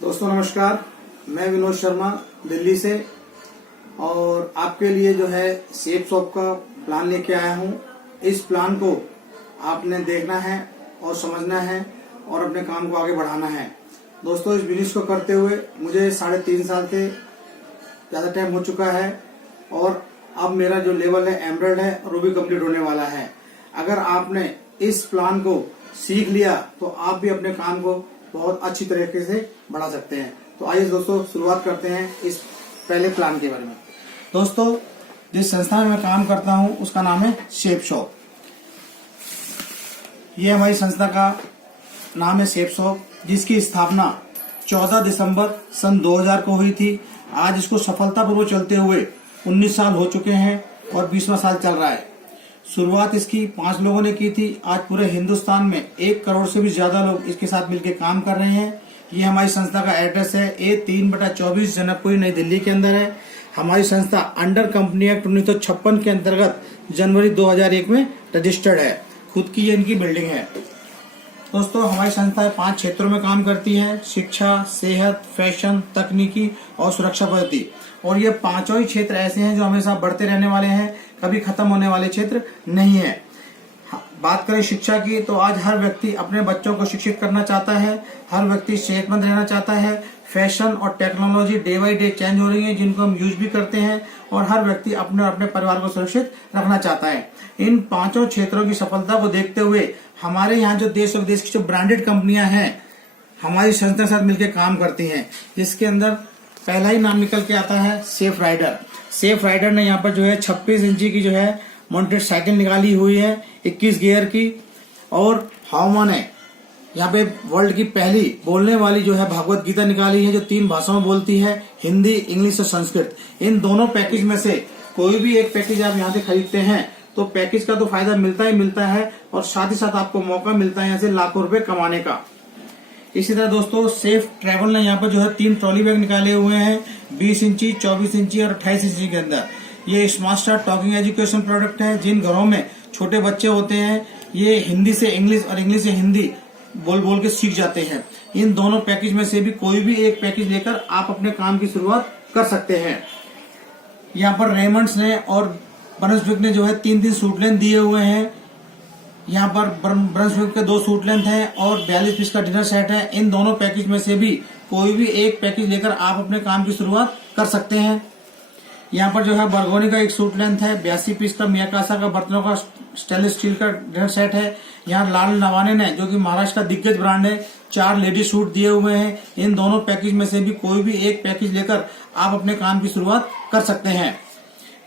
दोस्तों नमस्कार, मैं विनोद शर्मा दिल्ली से और आपके लिए जो है शेप शॉप का प्लान लेके आया हूँ। इस प्लान को आपने देखना है और समझना है और अपने काम को आगे बढ़ाना है। दोस्तों इस बिजनेस को करते हुए मुझे 3.5 साल से ज़्यादा टाइम हो चुका है और अब मेरा जो लेवल है एमरल्ड है और वो भी कंप्लीट होने वाला है। अगर आपने इस प्लान को सीख लिया तो आप भी अपने काम को बहुत अच्छी तरीके से बढ़ा सकते हैं। तो आइए दोस्तों शुरुआत करते हैं इस पहले प्लान के बारे में। दोस्तों जिस संस्था में मैं काम करता हूं उसका नाम है शेप शॉप। ये हमारी संस्था का नाम है शेप शॉप, जिसकी स्थापना 14 दिसंबर सन 2000 को हुई थी। आज इसको सफलतापूर्वक चलते हुए 19 साल हो चुके हैं और 20वां साल चल रहा है। शुरुआत इसकी 5 लोगों ने की थी। आज पूरे हिंदुस्तान में 1 करोड़ से भी ज्यादा लोग इसके साथ मिलकर काम कर रहे हैं। ये हमारी संस्था का एड्रेस है A3/24 जनकपुरी नई दिल्ली के अंदर है। हमारी संस्था अंडर कंपनी एक्ट 1956 के अंतर्गत जनवरी 2001 में रजिस्टर्ड है। खुद की ये इनकी बिल्डिंग है। दोस्तों हमारी संस्था 5 क्षेत्रों में काम करती है: शिक्षा, सेहत, फैशन, तकनीकी और सुरक्षा पद्धति। और ये 5 ही क्षेत्र ऐसे हैं जो हमेशा बढ़ते रहने वाले हैं, कभी खत्म होने वाले क्षेत्र नहीं है। बात करें शिक्षा की तो आज हर व्यक्ति अपने बच्चों को शिक्षित करना चाहता है, हर व्यक्ति सेहतमंद रहना चाहता है। फैशन और technology day by day change हो रही है, जिनको हम यूज भी करते हैं और हर व्यक्ति अपने और अपने परिवार को सुरक्षित रखना चाहता है। इन 5 क्षेत्रों की सफलता को देखते हुए हमारे यहाँ जो देश और विदेश की जो ब्रांडेड कंपनियां हैं हमारी संस्था के साथ मिलकर काम करती हैं, जिसके अंदर पहला ही नाम निकल के आता है सेफ राइडर। सेफ राइडर ने यहाँ पर जो है 26 इंची की जो है माउंटेड साइकिल निकाली हुई है, 21 गियर की। और हाउमा ने यहाँ पे वर्ल्ड की पहली बोलने वाली जो है भागवत गीता निकाली है, जो 3 भाषाओं में बोलती है, हिंदी, इंग्लिश और संस्कृत। इन दोनों पैकेज में से कोई भी एक पैकेज आप यहाँ से खरीदते हैं तो पैकेज का तो फायदा मिलता ही मिलता है और साथ ही साथ आपको मौका मिलता है यहाँ से लाखों रुपए कमाने का। इसी तरह दोस्तों सेफ ट्रैवल ने यहाँ पर जो है 3 ट्रॉली बैग निकाले हुए हैं, 20 इंची, 24 इंची और 28 इंची के अंदर। ये smart star talking education product है। जिन घरों में छोटे बच्चे होते हैं ये हिंदी से इंग्लिश और इंग्लिश से हिंदी बोल बोल के सीख जाते हैं। इन दोनों पैकेज में से भी कोई भी एक पैकेज लेकर आप अपने काम की शुरुआत कर सकते हैं। यहाँ पर रेमंड्स ने और ब्रंसविक ने जो है 3 सूट लेंथ दिए हुए हैं। यहाँ पर ब्रंसविक के 2 सूट लेंथ हैं और 42 पीस का डिनर सेट है। इन दोनों पैकेज में से भी कोई भी एक पैकेज लेकर आप अपने काम की शुरुआत कर सकते हैं। यहाँ पर जो है बरगोनी का 1 सूट लेंथ है, 82 पीस का मियाकासा का बर्तनों का स्टेनलेस स्टील का डिनर सेट है। यहाँ लाल नवाने ने, जो कि महाराष्ट्र का दिग्गज ब्रांड है, 4 लेडी सूट दिए हुए हैं। इन दोनों पैकेज में से भी कोई भी एक पैकेज लेकर आप अपने काम की शुरुआत कर सकते हैं।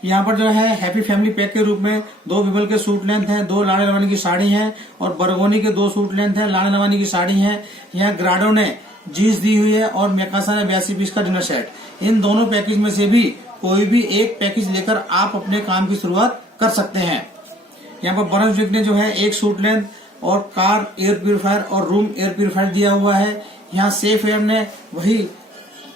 यहाँ पर जो है हैप्पी फैमिली पैक के रूप में 2 विमल के सूट लेंथ हैं, 2 लाड़े लवानी की साड़ी हैं और बरगोनी के 2 सूट लेंथ हैं, लाड़े लवानी की साड़ी है। यहाँ ग्राडो ने जीन्स दी हुई है और मेकासा ने 82 पीस का डिनर सेट। इन दोनों पैकेज में से भी कोई भी एक पैकेज लेकर आप अपने काम की शुरुआत कर सकते हैं। यहाँ पर ब्रंसविक ने जो है 1 सूट लेंथ और कार एयर प्यूरिफायर और रूम एयर प्यूरिफायर दिया हुआ है। यहाँ सेफ एयर ने वही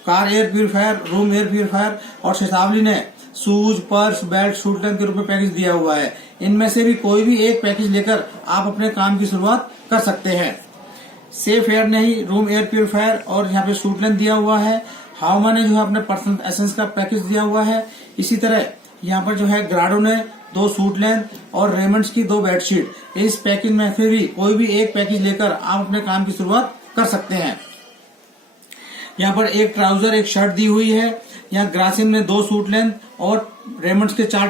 car air purifier, room air purifier और शतावली ने shoes, purse, belt, suit length के रूप में पैकेज दिया हुआ है। इनमें से भी कोई भी एक पैकेज लेकर आप अपने काम की शुरुआत कर सकते हैं। सेफ एयर ने ही रूम एयर प्यूरिफायर और यहाँ पे सूट लेंथ दिया हुआ है। हाउमा ने जो है अपने पर्सनल एसेंस का पैकेज दिया हुआ है। इसी तरह यहाँ पर जो है ग्राडो ने 2 सूट लेंथ और रेमंड्स की 2 बेडशीट। इस पैकेज में फिर भी कोई भी एक पैकेज लेकर आप अपने काम की शुरुआत कर सकते हैं। यहाँ पर 1 ट्राउजर, 1 शर्ट दी हुई है। यहाँ ग्रासिम ने 2 सूट लेंथ और रेमंड्स के 4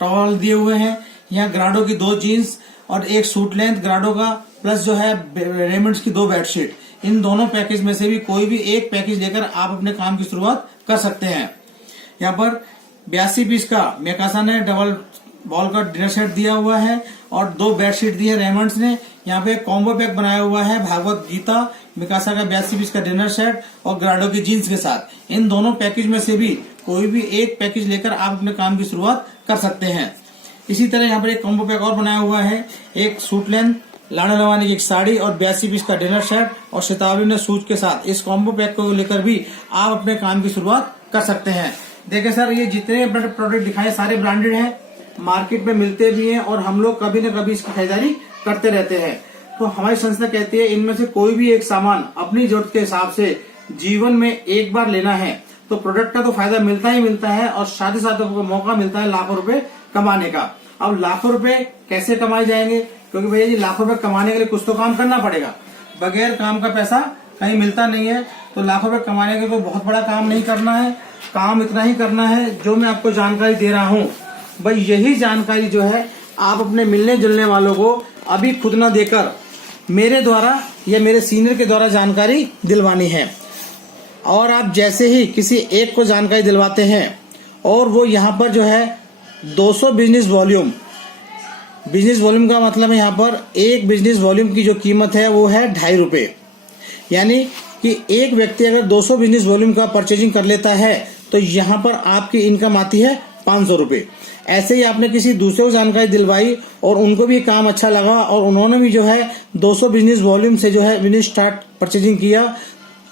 टॉवल दिए हुए हैं। यहाँ ग्राडो की 2 जीन्स और 1 सूट लेंथ ग्राडो का, प्लस जो है रेमंड्स की 2 बेडशीट। इन दोनों पैकेज में से भी कोई भी एक पैकेज लेकर आप अपने काम की शुरुआत कर सकते हैं। यहाँ पर 82 पीस का मेकासा ने डबल बॉल का डिनर सेट दिया हुआ है और 2 बेडशीट दी है रेमंड्स ने। यहाँ पे कॉम्बो पैक बनाया हुआ है भागवत गीता, मिकासा का 82 पीस का डिनर सेट और ग्राडो की जीन्स के साथ। इन दोनों पैकेज में से भी कोई भी एक पैकेज लेकर आप अपने काम की शुरुआत कर सकते हैं। इसी तरह यहाँ पर एक कॉम्बो पैक और बनाया हुआ है, 1 सूट लेंथ, लाड़ा लवानी की 1 साड़ी और 82 पीस का डिनर सेट और शतावली ने सूज के साथ। इस कॉम्बो पैक को लेकर भी आप अपने काम की शुरुआत कर सकते हैं। देखिए सर, ये जितने प्रोडक्ट दिखाए सारे ब्रांडेड हैं, मार्केट में मिलते भी हैं और हम लोग कभी न कभी इसकी खरीदारी करते रहते हैं। तो हमारी संस्था कहती है इनमें से कोई भी एक सामान अपनी जरूरत के हिसाब से जीवन में एक बार लेना है तो प्रोडक्ट का तो फायदा मिलता ही मिलता है और साथ ही साथ आपको मौका मिलता है लाखों रुपए कमाने का। अब लाखों रुपए कैसे कमाए जाएंगे, क्योंकि भैया जी लाखों रुपए कमाने के लिए कुछ तो काम करना पड़ेगा, बगैर काम का पैसा कहीं मिलता नहीं है। तो लाखों रुपए कमाने के लिए कोई बहुत बड़ा काम नहीं करना है, काम इतना ही करना है जो मैं आपको जानकारी दे रहा हूँ। भाई यही जानकारी जो है आप अपने मिलने जुलने वालों को अभी खुद न देकर मेरे द्वारा या मेरे सीनियर के द्वारा जानकारी दिलवानी है। और आप जैसे ही किसी एक को जानकारी दिलवाते हैं और वो यहाँ पर जो है 200 बिजनेस वॉल्यूम का मतलब है यहाँ पर एक बिजनेस वॉल्यूम की जो कीमत है वो है 2.5 रुपये। यानी कि एक व्यक्ति अगर 200 बिजनेस वॉल्यूम का परचेजिंग कर लेता है तो यहाँ पर आपकी इनकम आती है 500 रुपये। ऐसे ही आपने किसी दूसरे को जानकारी दिलवाई और उनको भी काम अच्छा लगा और उन्होंने भी जो है 200 बिजनेस वॉल्यूम से जो है बिजनेस स्टार्ट परचेजिंग किया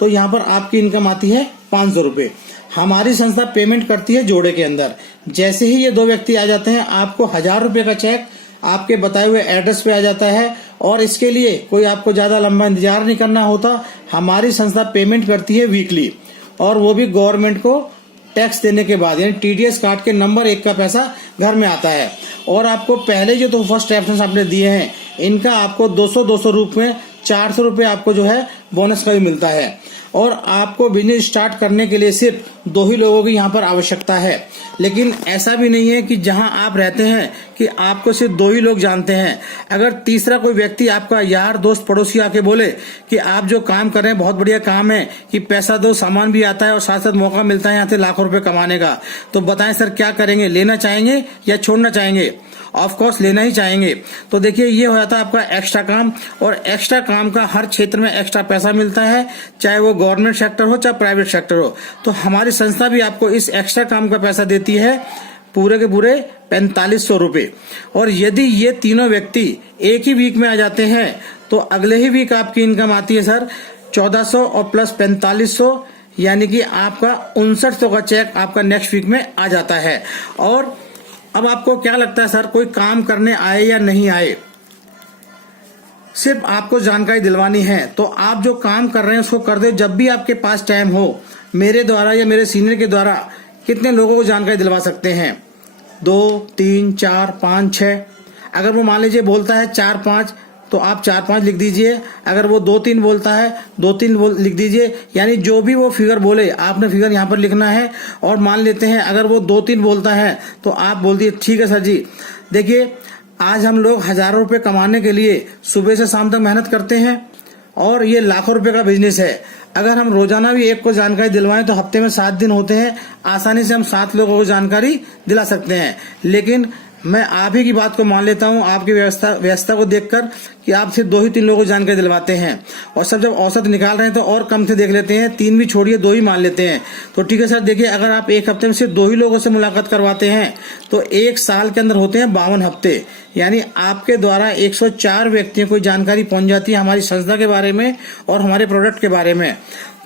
तो यहाँ पर आपकी इनकम आती है 500 रुपये। हमारी संस्था पेमेंट करती है जोड़े के अंदर। जैसे ही ये 2 व्यक्ति आ जाते हैं आपको 1000 रुपये का चेक आपके बताए हुए एड्रेस पे आ जाता है और इसके लिए कोई आपको ज्यादा लंबा इंतजार नहीं करना होता। हमारी संस्था पेमेंट करती है वीकली और वो भी गवर्नमेंट को टैक्स देने के बाद, यानी TDS काट के नंबर 1 का पैसा घर में आता है। और आपको पहले जो तो फर्स्ट रेफरेंस आपने दिए हैं इनका आपको 200 रूप में 400 रुपये आपको जो है बोनस का भी मिलता है। और आपको बिजनेस स्टार्ट करने के लिए सिर्फ 2 ही लोगों की यहाँ पर आवश्यकता है। लेकिन ऐसा भी नहीं है कि जहाँ आप रहते हैं कि आपको सिर्फ 2 ही लोग जानते हैं। अगर तीसरा कोई व्यक्ति आपका यार दोस्त पड़ोसी आके बोले कि आप जो काम कर रहे हैं बहुत बढ़िया काम है, कि पैसा दो सामान भी आता है और साथ साथ मौका मिलता है यहाँ से लाखों रुपए कमाने का, तो बताएं सर क्या करेंगे, लेना चाहेंगे या छोड़ना चाहेंगे? ऑफ कोर्स लेना ही चाहेंगे। तो देखिए ये हो जाता है आपका एक्स्ट्रा काम, और एक्स्ट्रा काम का हर क्षेत्र में एक्स्ट्रा पैसा मिलता है, चाहे वो गवर्नमेंट सेक्टर हो चाहे प्राइवेट सेक्टर हो। तो हमारी संस्था भी आपको इस एक्स्ट्रा काम का पैसा देती है पूरे के पूरे 4500 रुपये। और यदि ये तीनों व्यक्ति एक ही वीक में आ जाते हैं तो अगले ही वीक आपकी इनकम आती है सर 1400 और प्लस 4500, यानी कि आपका 5900 का चेक आपका नेक्स्ट वीक में आ जाता है। और अब आपको क्या लगता है सर कोई काम करने आए या नहीं आए, सिर्फ आपको जानकारी दिलवानी है तो आप जो काम कर रहे हैं उसको कर दो जब भी आपके पास टाइम हो। मेरे द्वारा या मेरे सीनियर के द्वारा कितने लोगों को जानकारी दिलवा सकते हैं? 2, 3, 4, 5, 6। अगर वो मान लीजिए बोलता है 4, 5 तो आप 4, 5 लिख दीजिए। अगर वो 2, 3 बोलता है 2, 3 लिख दीजिए। यानी जो भी वो फिगर बोले आपने फिगर यहाँ पर लिखना है। और मान लेते हैं अगर वो 2, 3 बोलता है तो आप बोल दिए ठीक है सर जी। देखिए आज हम लोग हजारों रुपए कमाने के लिए सुबह से शाम तक मेहनत करते हैं और ये लाखों रुपए का बिजनेस है। अगर हम रोजाना भी एक को जानकारी दिलवाएं तो हफ्ते में 7 दिन होते हैं, आसानी से हम 7 लोगों को जानकारी दिला सकते हैं। लेकिन मैं आप ही की बात को मान लेता हूं आपकी व्यवस्था को देखकर कि आप सिर्फ 2 ही 3 लोगों को जानकारी दिलवाते हैं, और सब जब औसत निकाल रहे हैं तो और कम से देख लेते हैं, 3 भी छोड़िए 2 ही मान लेते हैं। तो ठीक है सर, देखिए अगर आप एक हफ्ते में सिर्फ 2 ही लोगों से मुलाकात करवाते हैं तो 1 साल के अंदर होते हैं 52 हफ्ते, यानी आपके द्वारा 104 व्यक्तियों को जानकारी पहुंच जाती है हमारी संस्था के बारे में और हमारे प्रोडक्ट के बारे में।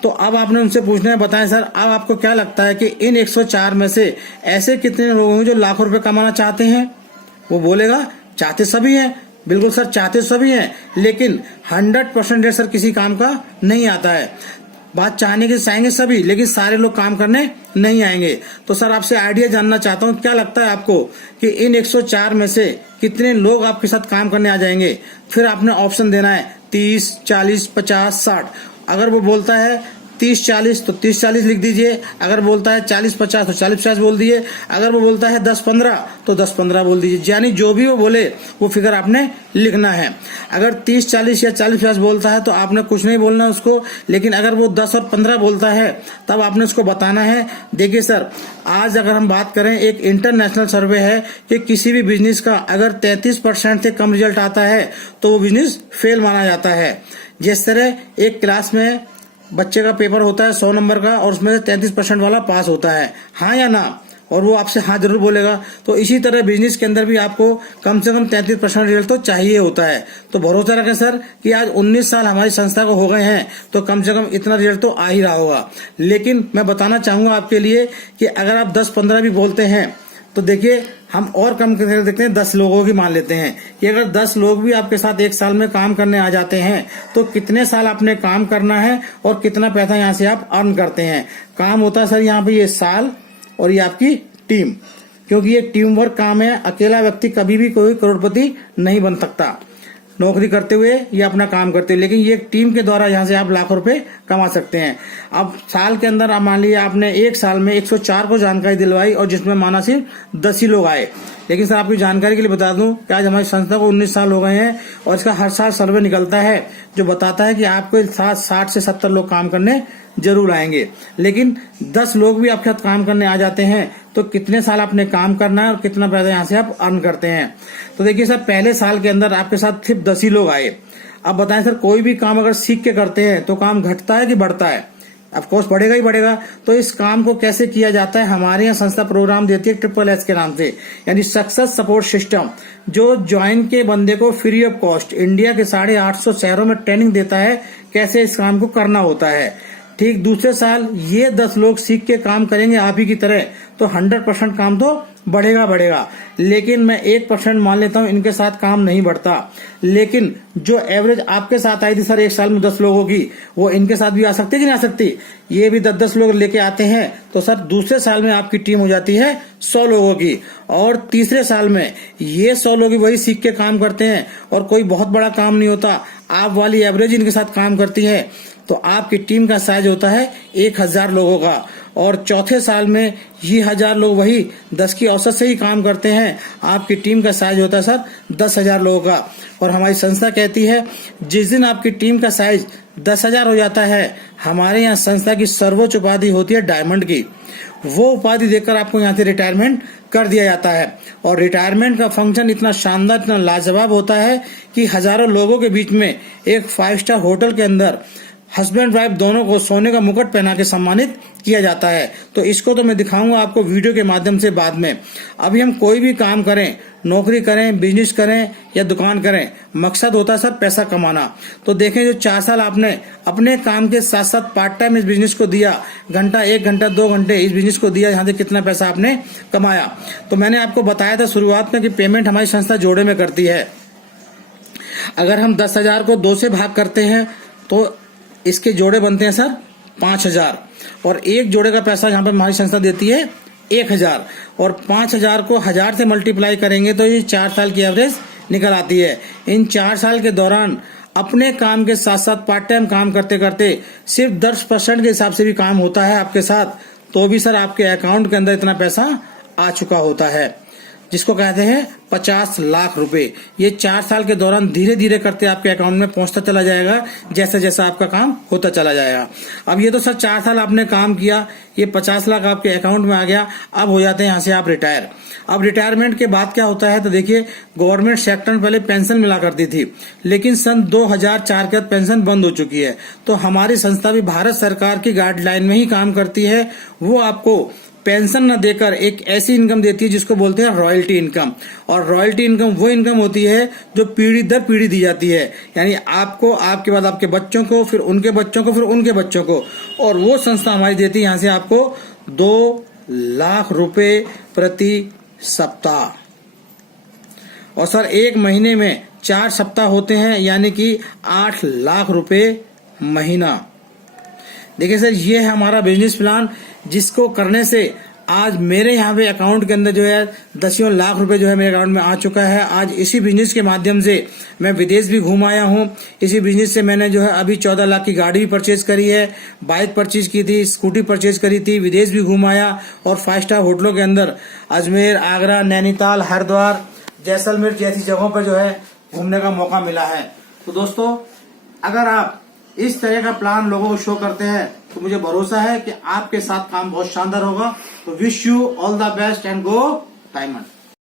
तो अब आपने उनसे पूछना है बताएं सर अब आपको क्या लगता है कि इन 104 में से ऐसे कितने लोग होंगे जो लाखों रुपए कमाना चाहते हैं? वो बोलेगा चाहते सभी हैं। बिल्कुल सर चाहते सभी हैं, लेकिन 100% सर किसी काम का नहीं आता है। बात चाहने के चाहेंगे सभी, लेकिन सारे लोग काम करने नहीं आएंगे। तो सर आपसे आइडिया जानना चाहता हूँ, क्या लगता है आपको कि इन 104 में से कितने लोग आपके साथ काम करने आ जाएंगे? फिर आपने ऑप्शन देना है 30, 40, 50, 60। अगर वो बोलता है 30-40 तो 30-40 लिख दीजिए। अगर बोलता है 40-50 तो 40-50 बोल दीजिए। अगर वो बोलता है 10-15 तो 10-15 बोल दीजिए। यानी जो भी वो बोले वो फिगर आपने लिखना है। अगर 30-40 या 40-50 बोलता है तो आपने कुछ नहीं बोलना उसको, लेकिन अगर वो 10 और 15 बोलता है तब आपने उसको बताना है। देखिए सर, आज अगर हम बात करें, एक इंटरनेशनल सर्वे है कि किसी भी बिजनेस का अगर 33% से कम रिजल्ट आता है तो वो बिजनेस फेल माना जाता है। जिस तरह एक क्लास में बच्चे का पेपर होता है 100 नंबर का और उसमें से 33% वाला पास होता है, हाँ या ना, और वो आपसे हाँ जरूर बोलेगा। तो इसी तरह बिजनेस के अंदर भी आपको कम से कम 33% रिजल्ट तो चाहिए होता है। तो भरोसा रखें सर कि आज 19 साल हमारी संस्था को हो गए हैं तो कम से कम इतना रिजल्ट तो आ ही रहा होगा। लेकिन मैं बताना चाहूंगा आपके लिए कि अगर आप 10-15 भी बोलते हैं तो देखिए हम और कम करके देखते हैं, 10 लोगों की मान लेते हैं कि अगर 10 लोग भी आपके साथ एक साल में काम करने आ जाते हैं तो कितने साल आपने काम करना है और कितना पैसा यहाँ से आप अर्न करते हैं। काम होता है सर यहाँ पे ये साल और ये आपकी टीम, क्योंकि ये टीम वर्क काम है। अकेला व्यक्ति कभी भी कोई करोड़पति नहीं बन सकता नौकरी करते हुए या अपना काम करते हुए, लेकिन ये टीम के द्वारा यहाँ से आप लाखों रुपए कमा सकते हैं। अब साल के अंदर आप मान लीजिए आपने एक साल में 104 को जानकारी दिलवाई और जिसमें माना सिर्फ 10 ही लोग आए। लेकिन सर आपकी जानकारी के लिए बता दूं कि आज हमारी संस्था को 19 साल हो गए हैं और इसका हर साल सर्वे निकलता है जो बताता है कि आपको 60 से 70 लोग काम करने जरूर आएंगे। लेकिन 10 लोग भी आपके साथ काम करने आ जाते हैं तो कितने साल आपने काम करना है और कितना पैसा यहाँ से आप अर्न करते हैं। तो देखिए सर, पहले साल के अंदर आपके साथ सिर्फ 10 ही लोग आए। अब बताएं सर, कोई भी काम अगर सीख के करते हैं तो काम घटता है कि बढ़ता है? ऑफकोर्स बढ़ेगा ही बढ़ेगा। तो इस काम को कैसे किया जाता है, हमारे यहाँ संस्था प्रोग्राम देती है SSS के नाम से, यानी सक्सेस सपोर्ट सिस्टम, जो ज्वाइन के बंदे को फ्री ऑफ कॉस्ट इंडिया के 850 शहरों में ट्रेनिंग देता है कैसे इस काम को करना होता है। ठीक दूसरे साल ये 10 लोग सीख के काम करेंगे आप ही की तरह तो 100% काम तो बढ़ेगा। लेकिन मैं 1% मान लेता हूं इनके साथ काम नहीं बढ़ता। लेकिन जो एवरेज आपके साथ आई थी सर एक साल में 10 लोगों की, वो इनके साथ भी आ सकती है कि नहीं आ सकती? ये भी 10-10 लोग लेके आते हैं तो सर दूसरे साल में आपकी टीम हो जाती है 100 लोगों की। और तीसरे साल में ये 100 लोग वही सीख के काम करते हैं और कोई बहुत बड़ा काम नहीं होता, आप वाली एवरेज इनके साथ काम करती है तो आपकी टीम का साइज होता है 1000 लोगों का। और चौथे साल में ये 1000 लोग वही 10 की औसत से ही काम करते हैं, आपकी टीम का साइज होता है सर 10,000 लोगों का। और हमारी संस्था कहती है जिस दिन आपकी टीम का साइज 10,000 हो जाता है, हमारे यहाँ संस्था की सर्वोच्च उपाधि होती है डायमंड की। वो उपाधि देकर आपको यहाँ से रिटायरमेंट कर दिया जाता है। और रिटायरमेंट का फंक्शन इतना शानदार, इतना लाजवाब होता है कि हजारों लोगों के बीच में एक 5 स्टार होटल के अंदर हस्बैंड वाइफ दोनों को सोने का मुकुट पहना के सम्मानित किया जाता है। तो इसको तो मैं दिखाऊंगा आपको वीडियो के माध्यम से बाद में। अभी हम कोई भी काम करें, नौकरी करें, बिजनेस करें या दुकान करें, मकसद होता है सर पैसा कमाना। तो देखें जो 4 साल आपने अपने काम के साथ साथ पार्ट टाइम इस बिजनेस को दिया, घंटा 1 घंटा 2 घंटे इस बिजनेस को दिया, यहाँ से कितना पैसा आपने कमाया। तो मैंने आपको बताया था शुरुआत में कि पेमेंट हमारी संस्था जोड़े में करती है। अगर हम 10,000 को 2 से भाग करते हैं तो इसके जोड़े बनते हैं सर 5,000 और एक जोड़े का पैसा यहाँ पर हमारी संस्था देती है 1,000 और 5,000 को 1000 से मल्टीप्लाई करेंगे तो ये 4 साल की एवरेज निकल आती है। इन 4 साल के दौरान अपने काम के साथ साथ पार्ट टाइम काम करते करते सिर्फ 10% के हिसाब से भी काम होता है आपके साथ, तो भी सर आपके अकाउंट के अंदर इतना पैसा आ चुका होता है, जिसको कहते हैं 50 लाख रुपए। ये 4 साल के दौरान धीरे धीरे करते आपके अकाउंट में पहुंचता चला जाएगा जैसे जैसा आपका काम होता चला जाएगा। अब ये तो सर 4 साल आपने काम किया, ये 50 लाख आपके अकाउंट में आ गया। अब हो जाते हैं यहाँ से आप रिटायर। अब रिटायरमेंट के बाद क्या होता है तो देखिए, गवर्नमेंट सेक्टर में पहले पेंशन मिला करती थी, लेकिन सन 2004 के बाद पेंशन बंद हो चुकी है। तो हमारी संस्था भी भारत सरकार की गाइडलाइन में ही काम करती है। वो आपको पेंशन न देकर एक ऐसी इनकम देती है जिसको बोलते हैं रॉयल्टी इनकम। और रॉयल्टी इनकम वो इनकम होती है जो पीढ़ी दर पीढ़ी दी जाती है, यानी आपको, आपके बाद आपके बच्चों को, फिर उनके बच्चों को, फिर उनके बच्चों को। और वो संस्था हमारी देती है यहाँ से आपको 2 लाख रुपए प्रति सप्ताह। और सर 1 महीने में 4 सप्ताह होते हैं, यानी कि 8 लाख रुपए महीना। देखिए सर, ये है हमारा बिजनेस प्लान, जिसको करने से आज मेरे यहाँ पे अकाउंट के अंदर जो है 10 लाख रुपए जो है मेरे अकाउंट में आ चुका है। आज इसी बिजनेस के माध्यम से मैं विदेश भी घूम आया हूँ। इसी बिजनेस से मैंने जो है अभी 14 लाख की गाड़ी भी परचेज करी है, बाइक परचेज की थी, स्कूटी परचेज करी थी, विदेश भी घूम आया और 5 स्टार होटलों के अंदर अजमेर, आगरा, नैनीताल, हरिद्वार, जैसलमेर जैसी जगहों पर जो है घूमने का मौका मिला है। तो दोस्तों, अगर आप इस तरह का प्लान लोगों को शो करते हैं तो मुझे भरोसा है कि आपके साथ काम बहुत शानदार होगा। तो wish you all the best and go diamond.